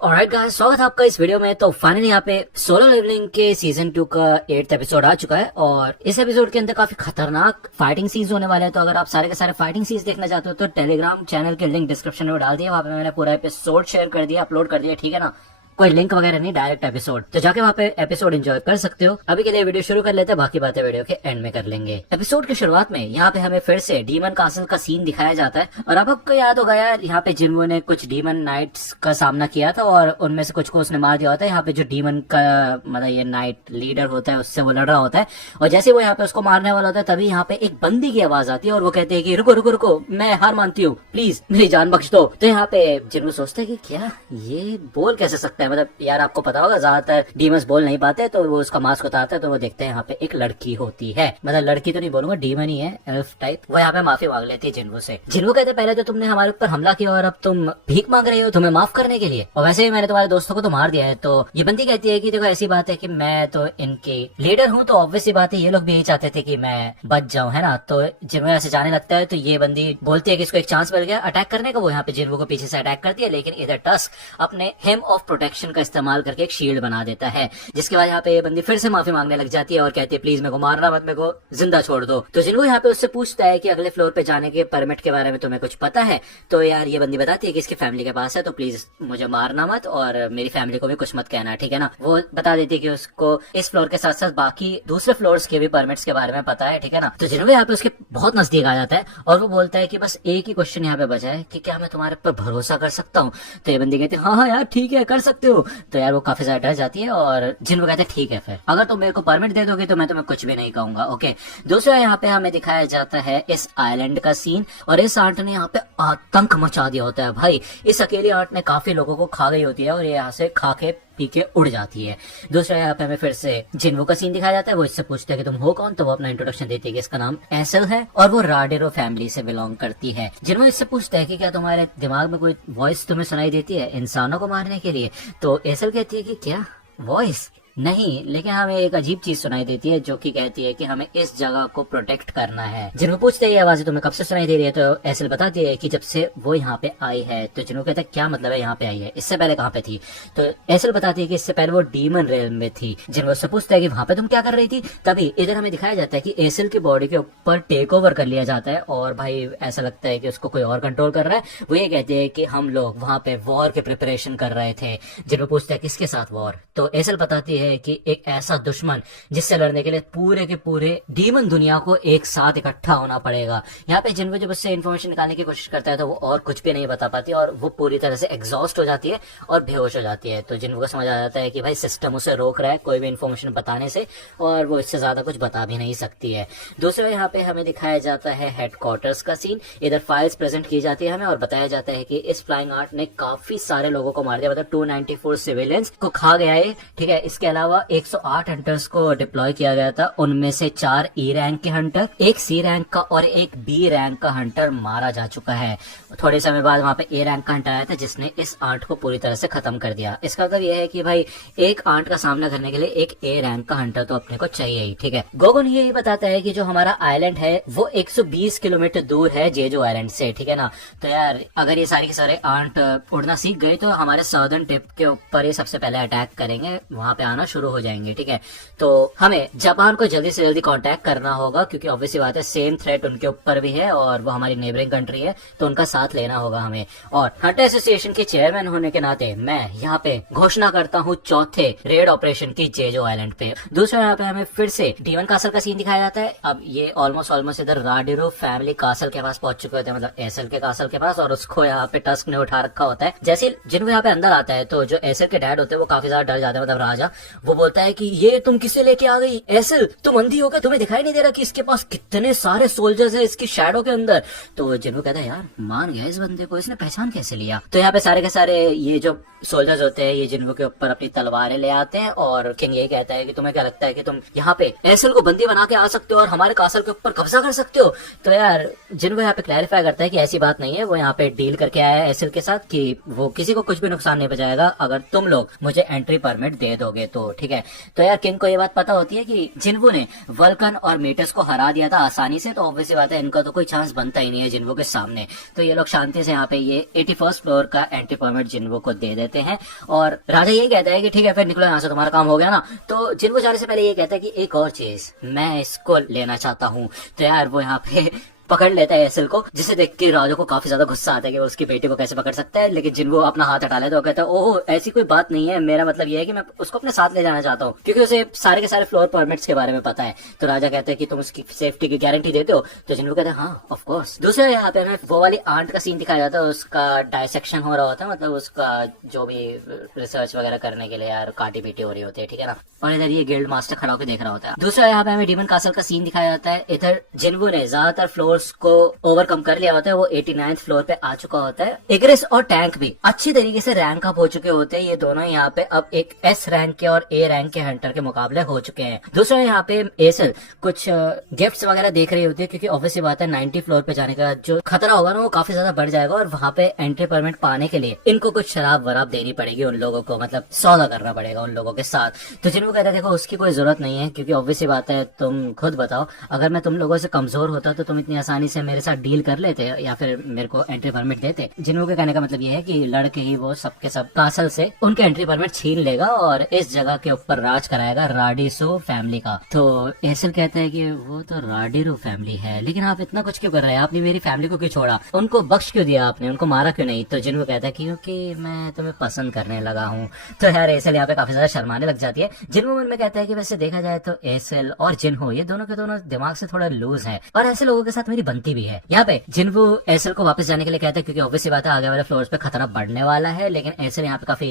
Alright guys, स्वागत है आपका इस वीडियो में। तो फाइनली यहाँ पे सोलो लेवलिंग के सीजन 2 का 8th एपिसोड आ चुका है और इस एपिसोड के अंदर काफी खतरनाक फाइटिंग सीन्स होने वाले हैं। तो अगर आप सारे के सारे फाइटिंग सीन्स देखना चाहते हो तो टेलीग्राम चैनल के लिंक डिस्क्रिप्शन में डाल दिया, वहाँ पे मैंने पूरा एपिसोड शेयर कर दिया, अपलोड कर दिया, ठीक है ना। कोई लिंक वगैरह नहीं, डायरेक्ट एपिसोड, तो जाके वहाँ पे एपिसोड एंजॉय कर सकते हो। अभी के लिए वीडियो शुरू कर लेते हैं, बाकी बातें वीडियो के एंड में कर लेंगे। एपिसोड की शुरुआत में यहाँ पे हमें फिर से डीमन कासल का सीन दिखाया जाता है और अब आपको याद होगा यार, यहाँ पे जिन्वो ने कुछ डीमन नाइट्स का सामना किया था और उनमें से कुछ को उसने मार दिया होता है। यहाँ पे जो डीमन का मतलब ये नाइट लीडर होता है उससे वो लड़ रहा होता है और जैसे वो यहाँ पे उसको मारने वाला होता है तभी यहाँ पे एक बंदी की आवाज आती है और वो कहते हैं कि रुको रुको रुको, मैं हार मानती हूँ, प्लीज मेरी जान बख्श दो। तो यहाँ पे जिन्वो सोचते है कि क्या ये बोल कैसे सकता है, मतलब यार आपको पता होगा ज्यादातर डीमंस बोल नहीं पाते, तो वो उसका मास्क उतारता है तो वो देखते हैं यहाँ पे एक लड़की होती है, मतलब लड़की तो नहीं बोलूंगा, डीमन ही है, एल्फ टाइप। वो यहाँ पे माफी मांग लेती है जिन्वो से। जिन्वो कहते पहले तो तुमने हमारे ऊपर हमला किया और अब तुम भीख मांग रहे हो तुम्हें माफ करने के लिए, और वैसे भी मैंने तुम्हारे दोस्तों को तो मार दिया है। तो ये बंदी कहती है कि देखो ऐसी बात है कि मैं तो इनकी लीडर हूँ, तो ऑब्वियसली बात है ये लोग भी यही चाहते थे कि मैं बच जाऊं, है ना। तो जिन्वो ऐसे जाने लगता है तो ये बंदी बोलती है कि इसको एक चांस मिल गया अटैक करने का। वो यहाँ पे जिन्वो को पीछे से अटैक करती है, लेकिन इधर टस्क अपने हेम ऑफ प्रोटेक्शन का इस्तेमाल करके एक शील्ड बना देता है, जिसके बाद यहाँ पे ये बंदी फिर से माफी मांगने लग जाती है और कहती है प्लीज मेरे को मारना मत, मेरे को जिंदा छोड़ दो। तो जिन्वो यहाँ पे उससे पूछता है कि अगले फ्लोर पे जाने के परमिट के बारे में तुम्हें कुछ पता है। तो यार ये बंदी बताती है कि इसकी फैमिली के पास है, तो प्लीज मुझे मारना मत और मेरी फैमिली को भी कुछ मत कहना, ठीक है ना। वो बता देती है कि उसको इस फ्लोर के साथ साथ बाकी दूसरे फ्लोर्स के भी परमिट्स के बारे में पता है, ठीक है ना। तो जिन्वो यहाँ पे उसके बहुत नजदीक आ जाता है और वो बोलता है कि बस एक ही क्वेश्चन यहाँ पे बचा है कि क्या मैं तुम्हारे पर भरोसा कर सकता हूँ। तो ये बंदी कहती है हाँ हाँ यार ठीक है कर सकते हो। तो यार वो काफी ज्यादा डर जाती है और जिन्वो कहते हैं ठीक है फिर अगर तुम मेरे को परमिट दे दोगे तो मैं तुम्हें कुछ भी नहीं कहूंगा, ओके। दूसरा यहाँ पे हमें दिखाया जाता है इस आइलैंड का सीन और इस आंट ने यहाँ पे आतंक मचा दिया होता है भाई। इस अकेली आंट ने काफी लोगों को खा गई होती है और ये यहाँ से खा के पी के उड़ जाती है। दूसरा यहाँ पे हमें फिर से जिन्वो का सीन दिखाया जाता है। वो इससे पूछते हैं कि तुम हो कौन, तो वो अपना इंट्रोडक्शन देती है कि इसका नाम एसल है और वो राडेरो फैमिली से बिलोंग करती है। जिन्वो इससे पूछता है कि क्या तुम्हारे दिमाग में कोई वॉइस तुम्हें सुनाई देती है इंसानों को मारने के लिए। तो एसल कहती है कि क्या वॉइस नहीं, लेकिन हमें एक अजीब चीज सुनाई देती है जो कि कहती है कि हमें इस जगह को प्रोटेक्ट करना है। जिन्वो पूछते हैं ये आवाजें तुम्हें कब से सुनाई दे रही है। तो एसल बताती है कि जब से वो यहाँ पे आई है। तो जिन्वो कहता है क्या मतलब है यहाँ पे आई है, इससे पहले कहाँ पे थी। तो एसल बताती है कि इससे पहले वो डीमन रेल में थी। जिन्वो से पूछता है कि वहां पे तुम क्या कर रही थी। तभी इधर हमें दिखाया जाता है कि एसल की बॉडी के ऊपर टेक ओवर कर लिया जाता है और भाई ऐसा लगता है कि उसको कोई और कंट्रोल कर रहा है। वो ये कहते हैं कि हम लोग वहां पे वॉर के प्रिपरेशन कर रहे थे। जिन्वो पूछता है किसके साथ वॉर। तो एसल बताती है कि एक ऐसा दुश्मन जिससे लड़ने के लिए पूरे के पूरे डीमन दुनिया को एक साथ इकट्ठा होना पड़ेगा। यहाँ पे जिन्वो जब उससे इन्फॉर्मेशन निकालने की कोशिश करता है तो वो और कुछ भी नहीं बता पाती और वो पूरी तरह से एग्जॉस्ट हो जाती है और बेहोश हो जाती है। तो जिन्वो को समझ आ जाता है कि भाई सिस्टम उसे रोक रहा है कोई भी इन्फॉर्मेशन बताने से और वो इससे ज्यादा कुछ बता भी नहीं सकती है। दूसरा यहाँ पे हमें दिखाया जाता है हेडक्वार्टर्स का सीन। इधर फाइल्स प्रेजेंट की जाती है हमें और बताया जाता है कि इस फ्लाइंग आर्ट ने काफी सारे लोगों को मार दिया, मतलब 294 सिविलियंस को खा गया है, ठीक है। इसके अलावा 108 हंटर्स को डिप्लॉय किया गया था, उनमें से 4 E रैंक के हंटर, एक C रैंक का और एक B रैंक का हंटर मारा जा चुका है। थोड़े समय बाद वहां पे A रैंक का हंटर आया था जिसने इस आंट को पूरी तरह से खत्म कर दिया। इसका मतलब यह है कि भाई एक आंट का सामना करने के लिए एक A रैंक का हंटर तो अपने को चाहिए ही, ठीक है। गोगोन ये बताता है कि जो हमारा आइलैंड है वो 120 किलोमीटर दूर है जेजो आइलैंड से, ठीक है ना। तो यार अगर ये सारे के सारे आंट उड़ना सीख गए तो हमारे सदर्न टिप के ऊपर ये सबसे पहले अटैक करेंगे, वहां पे आना शुरू हो जाएंगे, ठीक है। तो हमें जापान को जल्दी से जल्दी कांटेक्ट करना होगा क्योंकि ऑब्वियसली बात है सेम थ्रेट उनके ऊपर भी है और वो हमारी नेबरिंग कंट्री है, तो उनका साथ लेना होगा हमें। और हंटर एसोसिएशन के चेयरमैन होने के नाते मैं यहाँ पे घोषणा करता हूँ चौथे रेड ऑपरेशन की जेजो आइलैंड पे। दूसरा यहाँ पे हमें फिर से डीमन कासल का सीन दिखाया जाता है। अब ये ऑलमोस्ट इधर राडेरो फैमिली कासल के पास पहुंच चुके होते हैं, मतलब एसल के कासल के पास, और उसको यहाँ पे टस्क ने उठा रखा होता है। जैसे जिन्वो यहाँ पे अंदर आता है तो जो एसल के डैड होते हैं वो काफी ज्यादा डर जाते हैं, मतलब राजा। वो बोलता है कि ये तुम किसे लेके आ गई एसल, तुम अंधी हो गए, तुम्हें दिखाई नहीं दे रहा कि इसके पास कितने सारे सोल्जर्स हैं इसकी शैडो के अंदर। तो जिन्वो कहता है यार मान गया इस बंदे को, इसने पहचान कैसे लिया। तो यहाँ पे सारे के सारे ये जो सोल्जर्स होते हैं ये जिन्वो के ऊपर अपनी तलवारें ले आते हैं और किंग ये कहता है कि तुम्हें क्या लगता है कि तुम यहाँ पे एसल को बंदी बना के आ सकते हो और हमारे कासल के ऊपर कब्जा कर सकते हो। तो यार जिन्वो यहाँ पे क्लैरिफाई करता है कि ऐसी बात नहीं है, वो यहाँ पे डील करके आया है एसल के साथ कि वो किसी को कुछ भी नुकसान नहीं पहुंचाएगा अगर तुम लोग मुझे एंट्री परमिट दे दोगे। तो हो, ठीक है। तो यार किंग को ये बात पता होती है कि जिन्वो ने वल्कन और मेटस को हरा दिया था आसानी से, तो ऑब्वियस बात है इनका तो कोई चांस बनता ही नहीं है जिन्वो के सामने। तो ये लोग शांति से यहाँ पे ये 81st फ्लोर का एंटी परमिट जिन्वो को दे देते हैं और राजा यही कहता है कि ठीक है फिर निकलो यहाँ से, तुम्हारा काम हो गया ना। तो जिन्वो जाने से पहले ये कहता है कि एक और चीज मैं इसको लेना चाहता हूँ। तो यार वो यहाँ पे पकड़ लेता है एसल को, जिसे देख के राजा को काफी ज्यादा गुस्सा आता है कि वो उसकी बेटी को कैसे पकड़ सकता है। लेकिन जिन्वो अपना हाथ हटा लेता है, तो कहता है ओह ऐसी कोई बात नहीं है, मेरा मतलब ये है कि मैं उसको अपने साथ ले जाना चाहता हूँ, क्योंकि उसे सारे के सारे फ्लोर परमिट्स के बारे में पता है। तो राजा कहते हैं कि तुम उसकी सेफ्टी की गारंटी देते हो। तो जिन्वो कहते हैं हाँ ऑफ कोर्स। दूसरे यहाँ पे हमें वो वाली आंट का सीन दिखाया जाता है, उसका डायसेक्शन हो रहा होता है, मतलब उसका जो भी रिसर्च वगैरह करने के लिए यार काटी पीटी हो रही होती है, ठीक है ना। और इधर ये गिल्ड मास्टर खड़ा होकर देख रहा होता है। दूसरा यहाँ पे हमें डीमन कासल का सीन दिखाया जाता है। इधर जिन्वो ने ज्यादातर फ्लोर्स को ओवरकम कर लिया होता है, वो 89th फ्लोर पे आ चुका होता है। इग्रिस और टैंक भी अच्छी तरीके से रैंक अप हो चुके होते हैं। ये दोनों यहाँ पे अब एक एस रैंक के और ए रैंक के हंटर के मुकाबले हो चुके हैं। दूसरा यहाँ पे एसल कुछ गिफ्ट्स वगैरह देख रही होती है, क्योंकि ऑब्वियसली बात है 90 फ्लोर पे जाने का जो खतरा होगा ना वो काफी ज्यादा बढ़ जाएगा, और वहाँ पे एंट्री परमिट पाने के लिए इनको कुछ शराब वराब देनी पड़ेगी उन लोगों को, मतलब सौदा करना पड़ेगा उन लोगों के साथ। तो जिनको कहते देखो उसकी कोई जरूरत नहीं है, क्योंकि ऑब्वियसली बात है तुम खुद बताओ, अगर मैं तुम लोगों से कमजोर होता तो तुम इतनी आसानी से मेरे साथ डील कर लेते या फिर मेरे को एंट्री परमिट देते। जिनको के कहने का मतलब ये है कि लड़के ही वो सबके सब कासल से उनके एंट्री परमिट छीन लेगा और इस जगह के ऊपर राज कराएगा राडिसो फैमिली का। तो एसल कहते हैं कि वो तो राडिरो फैमिली है, लेकिन आप इतना कुछ क्यों कर रहे हैं, आपने मेरी फैमिली को क्यों छोड़ा, उनको बख्श क्यों दिया आपने, उनको मारा क्यों नहीं। तो जिनको कहता है क्योंकि मैं तुम्हें पसंद करने लगा हूँ। तो यार एसल यहाँ पे काफी ज्यादा शर्माने लग जाती है। जिनको मन में कहता है कि वैसे देखा जाए तो एसल और जिन्हो ये दोनों के दोनों दिमाग से थोड़ा लूज है, और ऐसे लोगों के साथ मेरी बनती भी है। यहाँ पे जिन्हो एसल को वापस जाने के लिए कहते हैं, क्योंकि ऑब्वियसली बात है आगे वाले फ्लोर्स पे खतरा बढ़ने वाला है। लेकिन एसल यहाँ पे काफी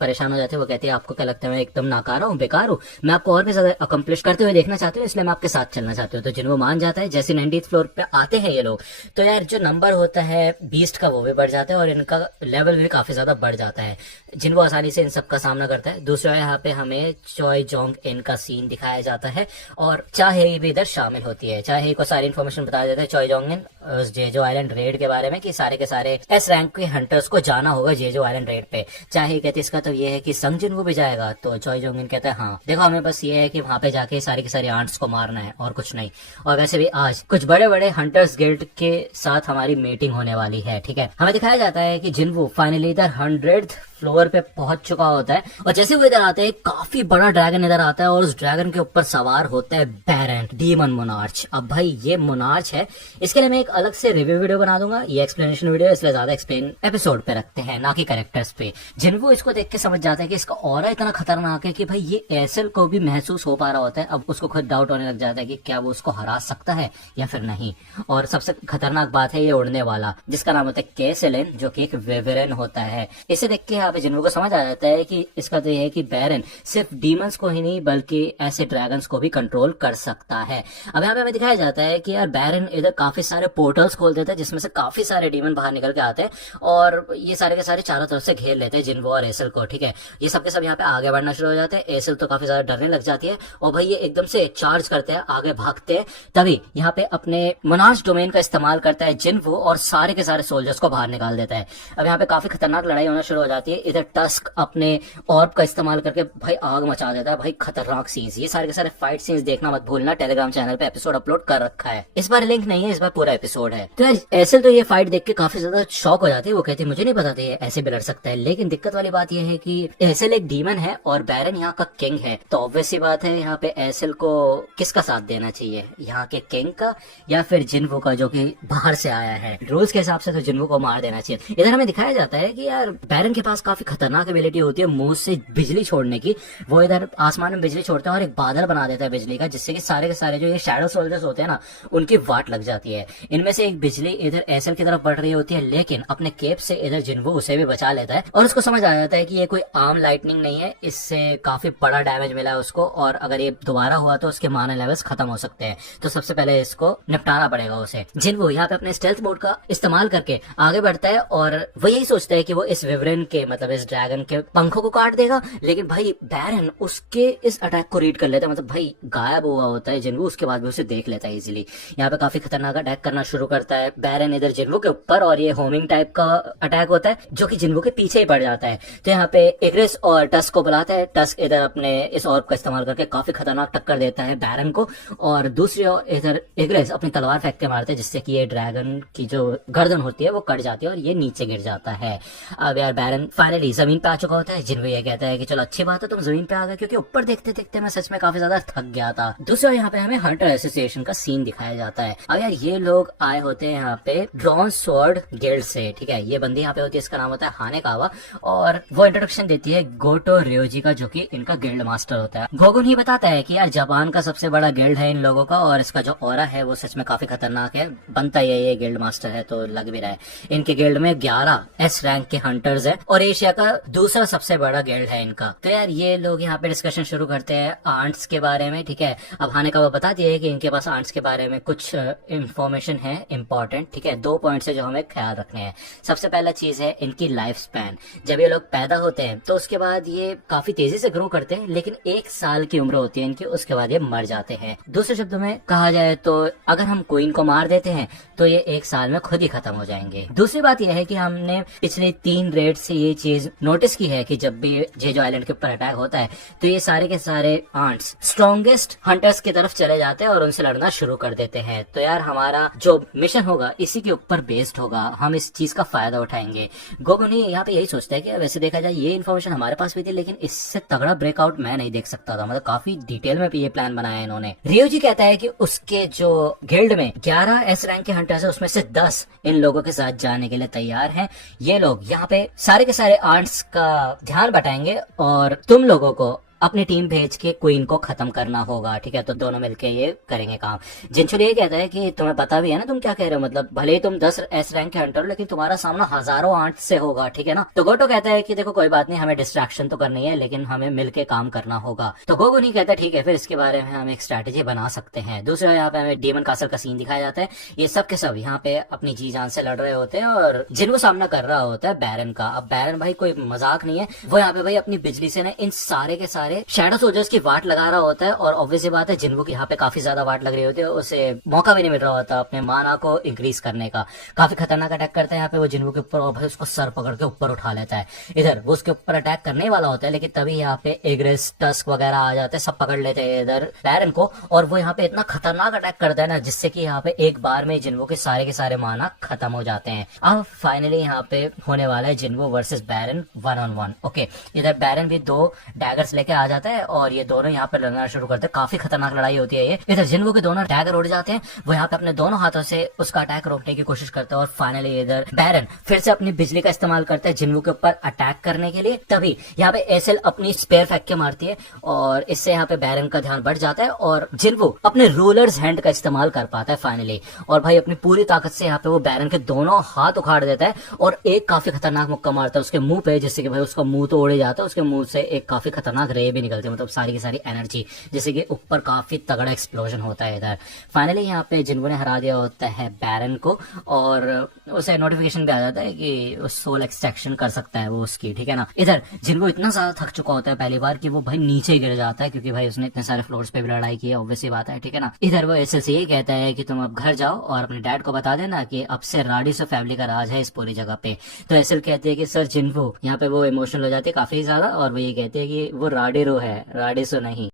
परेशान हो जाते हैं। वो कहती है आपको क्या लगता है मैं एकदम नाकारा हूँ, बेकार हूँ, मैं आपको और भी ज्यादा अकम्प्लिश करते हुए देखना चाहती हूँ, इसलिए मैं आपके साथ चलना चाहती हूँ। तो जिन्हो मान जाता है। जैसे 90th फ्लोर पे आते हैं ये लोग, तो यार जो नंबर होता है बीस्ट का वो भी बढ़ जाता है और इनका लेवल भी काफी ज्यादा बढ़ जाता है, जिनको आसानी से इन सबका सामना करता है। दूसरा यहाँ पे हमें चॉय जोंग इन का सीन दिखाया जाता है, और चाहे भी इधर शामिल होती है। चाहे को सारी इन्फॉर्मेशन बता देता है चॉय जोंग इन जेजो आइलैंड रेड के बारे में, कि सारे के सारे एस रैंक के हंटर्स को जाना होगा जेजो आइलैंड रेड पे। चाहे कहते इसका तो ये है कि संग जिन्हो भी जाएगा। तो चॉय जोंग इन कहता है हाँ देखो हमें बस ये है कि वहां पे जाके सारी की सारी आंट्स को मारना है और कुछ नहीं। और वैसे भी आज कुछ बड़े बड़े हंटर्स गिल्ड के साथ हमारी मीटिंग होने वाली है, ठीक है। हमें दिखाया जाता है कि जिन्हो फाइनली इधर 100th फ्लोर पे पहुंच चुका होता है, और जैसे वो इधर आते हैं काफी बड़ा ड्रैगन इधर आता है और उस ड्रैगन के ऊपर सवार होता है बैरन डीमन मोनार्च। अब भाई ये मोनार्च है, इसके लिए मैं एक अलग से रिव्यू वीडियो बना दूंगा, ये एक्सप्लेनेशन वीडियो, इसलिए ज्यादा एक्सप्लेन एपिसोड पे रखते हैं ना कि कैरेक्टर्स पे। जिनको इसको देख के समझ जाता है कि इसका ऑरा इतना खतरनाक है कि भाई ये एसल को भी महसूस हो पा रहा होता है। अब उसको खुद डाउट होने लग जाता है कि क्या वो उसको हरा सकता है या फिर नहीं। और सबसे खतरनाक बात है ये उड़ने वाला, जिसका नाम होता है केसेलिन, जो कि एक वेवेरन होता है। इसे देख के यहाँ पे जिनको समझ आ जाता है कि इसका तो ये है कि बैरन सिर्फ डीमंस को ही नहीं बल्कि ऐसे ड्रैगन्स को भी कंट्रोल कर सकता है। अब यहाँ पे हमें दिखाया जाता है कि यार बैरन इधर काफी सारे पोर्टल्स खोल देता है, जिसमें से काफी सारे डीमन बाहर निकल के आते हैं और ये सारे के सारे चारों तरफ से घेर लेते हैं जिन्हो और एसल को, ठीक है। ये सबके सब यहाँ पे आगे बढ़ना शुरू हो जाते हैं। एसल तो काफी ज्यादा डरने लग जाती है और भाई ये एकदम से चार्ज करते हैं, आगे भागते हैं। तभी यहाँ पे अपने मोनार्च डोमेन का इस्तेमाल करता है जिन्हो और सारे के सारे सोल्जर्स को बाहर निकाल देता है। अब यहाँ पे काफी खतरनाक लड़ाई होना शुरू हो जाती है। इधर टस्क अपने ऑर्ब का इस्तेमाल करके भाई आग मचा देता है। भाई खतरनाक सीन्स, ये सारे के सारे फाइट सीन्स देखना मत भूलना, टेलीग्राम चैनल पे एपिसोड अपलोड कर रखा है। इस बार लिंक नहीं है, इस बार पूरा एपिसोड है। तो एसल तो ये फाइट देख के काफी ज्यादा शॉक हो जाती है। वो कहती है मुझे नहीं पता था ये ऐसे भी लड़ सकता है। लेकिन दिक्कत वाली बात यह है कि एसल एक डीमन है और बैरन यहाँ का किंग है। तो ऑब्वियस सी बात है यहाँ पे एसल को किसका साथ देना चाहिए, यहाँ के किंग का या फिर जिन्हो का जो कि बाहर से आया है। रूल्स के हिसाब से तो जिन्हो को मार देना चाहिए। इधर हमें दिखाया जाता है कि यार बैरन के पास काफी खतरनाक एबिलिटी होती है मुंह से बिजली छोड़ने की। वो इधर आसमान में बिजली छोड़ता है और एक बादल बना देता है बिजली का, जिससे कि सारे के सारे जो ये शैडो सोल्जर्स होते हैं ना उनकी वाट लग जाती है। इनमें से एक बिजली इधर एसल की तरफ बढ़ रही होती है, लेकिन अपने केप से इधर जिन्हो उसे भी बचा लेता है और उसको समझ आ जाता है कि ये कोई आम लाइटनिंग नहीं है, इससे काफी बड़ा डैमेज मिला है उसको और अगर ये दोबारा हुआ तो उसके माना लेवल्स खत्म हो सकते हैं। तो सबसे पहले इसको निपटाना पड़ेगा उसे। जिन्हो यहाँ पे अपने स्टेल्थ मोड का इस्तेमाल करके आगे बढ़ता है और वो यही सोचता है कि वो इस विवरण के मतलब इस ड्रैगन के पंखों को काट देगा। लेकिन भाई बैरन उसके इस अटैक को रीड कर लेता है, मतलब भाई गायब हुआ होता है जिन्हो, उसके बाद भी उसे देख लेता है इजीली। यहाँ पे काफी खतरनाक अटैक करना शुरू करता है बैरन इधर जिन्वो के ऊपर, और ये होमिंग टाइप का अटैक होता है जो कि जिन्वो के पीछे ही पड़ जाता है। तो यहाँ पे इग्रेस और टस्क को बुलाता है। टस्क इधर अपने इस ऑर्ब का इस्तेमाल करके काफी खतरनाक टक्कर देता है बैरन को, और दूसरी ओर इधर इग्रेस अपनी तलवार फेंक के मारते हैं जिससे कि ये ड्रैगन की जो गर्दन होती है वो कट जाती है और ये नीचे गिर जाता है। अब यार बैरन फाइनली जमीन पे आ चुका होता है। जिन्वो ये कहता है कि चलो अच्छी बात है तुम जमीन पे आ गए, क्योंकि ऊपर देखते देखते मैं सच में काफी ज्यादा थक गया था। दूसरा यहाँ पे हमें हंटर एसोसिएशन का सीन दिखाया जाता है। अब यार ये लोग आए होते हैं यहाँ पे ड्रॉन स्वॉर्ड गिल्ड से, ठीक है। ये बंदी यहाँ पे होती है, इसका नाम होता है हानेकावा, और वो इंट्रोडक्शन देती है गोटो रियोजी का, जो कि इनका गिल्ड मास्टर होता है। गोगुन ही बताता है कि यार जापान का सबसे बड़ा गिल्ड है इन लोगों का, और इसका जो ऑरा है वो सच में काफी खतरनाक है। बनता ही है ये गिल्ड मास्टर है तो लग भी रहा है। इनके गिल्ड में 11 एस रैंक के हंटर्स है और एशिया का दूसरा सबसे बड़ा गिल्ड है इनका। तो यार ये लोग यहाँ पे डिस्कशन शुरू करते हैं आंट्स के बारे में, ठीक है। अब हानेकावा बताती है कि इनके पास आंट्स के बारे में कुछ इंफॉर्मेशन है इंपॉर्टेंट, ठीक है। 2 पॉइंट्स है जो हमें ख्याल रखने हैं। सबसे पहला चीज है इनकी लाइफ स्पैन। जब ये लोग पैदा होते हैं तो उसके बाद ये काफी तेजी से ग्रो करते हैं, लेकिन 1 साल की उम्र होती है इनकी, उसके बाद ये मर जाते हैं। दूसरे शब्दों में कहा जाए तो अगर हम क्वीन को मार देते हैं तो ये 1 साल में खुद ही खत्म हो जाएंगे। दूसरी बात यह है कि हमने पिछले 3 रेड से ये चीज नोटिस की है कि जब भी जेजो आइलैंड के ऊपर अटैक होता है तो ये सारे के सारे आंट्स स्ट्रॉन्गेस्ट हंटर्स की तरफ चले जाते हैं और उनसे लड़ना शुरू कर देते हैं। तो यार हमारा जो मिशन होगा इसी के ऊपर बेस्ड होगा, हम इस चीज का फायदा उठाएंगे। गोगुन यहाँ पे यही सोचता है कि वैसे देखा जाए ये इन्फॉर्मेशन हमारे पास भी थी, लेकिन इससे तगड़ा ब्रेकआउट मैं नहीं देख सकता था। मतलब काफी डिटेल में ये प्लान बनाया इन्होंने। रियोजी कहता है कि उसके जो गिल्ड में 11 एस रैंक के हंटर्स है उसमें से 10 इन लोगों के साथ जाने के लिए तैयार हैं। ये लोग यहाँ पे सारे के सारे आंट्स का ध्यान बटाएंगे और तुम लोगों को अपनी टीम भेज के क्वीन को खत्म करना होगा, ठीक है। तो दोनों मिलके ये करेंगे काम। जिनचुरी ये कहता है कि तुम्हें पता भी है ना तुम क्या कह रहे हो, मतलब भले ही तुम 10 एस रैंक के हंटर हो लेकिन तुम्हारा सामना हजारों आंट्स से होगा, ठीक है ना। तो गोटो कहता है कि देखो कोई बात नहीं, हमें डिस्ट्रैक्शन तो करनी है लेकिन हमें मिलके काम करना होगा। तो गोगो नहीं कहता ठीक है फिर इसके बारे में हम एक स्ट्रैटेजी बना सकते हैं। दूसरा यहाँ पे हमें डीमन कासल का सीन दिखाया जाता है। ये सब के सब यहाँ पे अपनी जी जान से लड़ रहे होते हैं और जिनको सामना कर रहा होता है बैरन का। अब बैरन भाई कोई मजाक नहीं है, वो यहाँ पे भाई अपनी बिजली से ना इन सारे के सारे शैडो सोल्जर्स की वाट लगा रहा होता है। और ऑब्वियसली बात है जिनको की यहाँ पे काफी ज्यादा वाट लग रही होती है, उसे मौका भी नहीं मिल रहा होता अपने माना को इंक्रीज करने का। काफी खतरनाक अटैक करता है यहाँ पे वो जिनको के ऊपर, और भाई उसको सर पकड़ के ऊपर उठा लेता है। इधर वो उसके ऊपर अटैक करने वाला होता है लेकिन तभी यहाँ पे एग्रेस टस्क वगैरह आ जाते हैं, सब पकड़ लेते हैं इधर बैरन को, और वो यहाँ पे इतना खतरनाक अटैक करता है ना जिससे कि यहाँ पे एक बार में जिनको के सारे माना खत्म हो जाते हैं। अब फाइनली यहाँ पे होने वाला है जिनको वर्सेस बैरन 1-on-1। ओके, इधर बैरन भी 2 डैगर्स लेके आ जाता है और ये दोनों यहाँ पे लड़ना शुरू करते हैं। काफी खतरनाक लड़ाई होती है ये। इधर जिनको के दोनों डैगर उड़ जाते हैं, वो यहाँ पे अपने दोनों हाथों से उसका अटैक रोकने की कोशिश करता है और फाइनली इधर बैरन फिर से अपनी बिजली का इस्तेमाल करता है जिनको के ऊपर अटैक करने के लिए। तभी यहाँ पे एसएल अपनी स्पेयर फेंक के मारती है और इससे यहाँ पे बैरन का ध्यान बढ़ जाता है और जिनको अपने रूलर्स हैंड का इस्तेमाल कर पाता है फाइनली, और भाई अपनी पूरी ताकत से यहाँ पे वो बैरन के दोनों हाथ उखाड़ देता है और एक काफी खतरनाक मुक्का मारता है उसके मुंह पे, जिससे कि भाई उसका मुंह तो उड़ जाता है, उसके मुंह से एक काफी खतरनाक रे भी निकलती है, मतलब सारी की सारी एनर्जी, जैसे कि ऊपर काफी तगड़ा एक्सप्लोजन होता है इधर। फाइनली यहाँ पे जिनको ने हरा दिया होता है बैरन को और उसे नोटिफिकेशन भी आ जाता है कि उस सोल एक्सट्रैक्शन कर सकता है वो उसकी, ठीक है ना। इधर जिनको इतना ज्यादा थक चुका होता है पहली बार कि वो भाई नीचे गिर जाता है क्योंकि भाई उसने इतने सारे फ्लोर्स पे भी लड़ाई की है, ऑब्वियसली बात है, ठीक है ना। इधर वो एसएल से ये कहता है कि तुम अब घर जाओ और अपने डैड को बता देना कि अब से राडिसो फैमिली का राज है इस पूरी जगह पे। तो एसएल कहते हैं कि सर जिनको, यहाँ पे वो इमोशनल हो जाती है काफी ज्यादा और वो ये कहते हैं कि वो राडेरो है, राडिसो नहीं।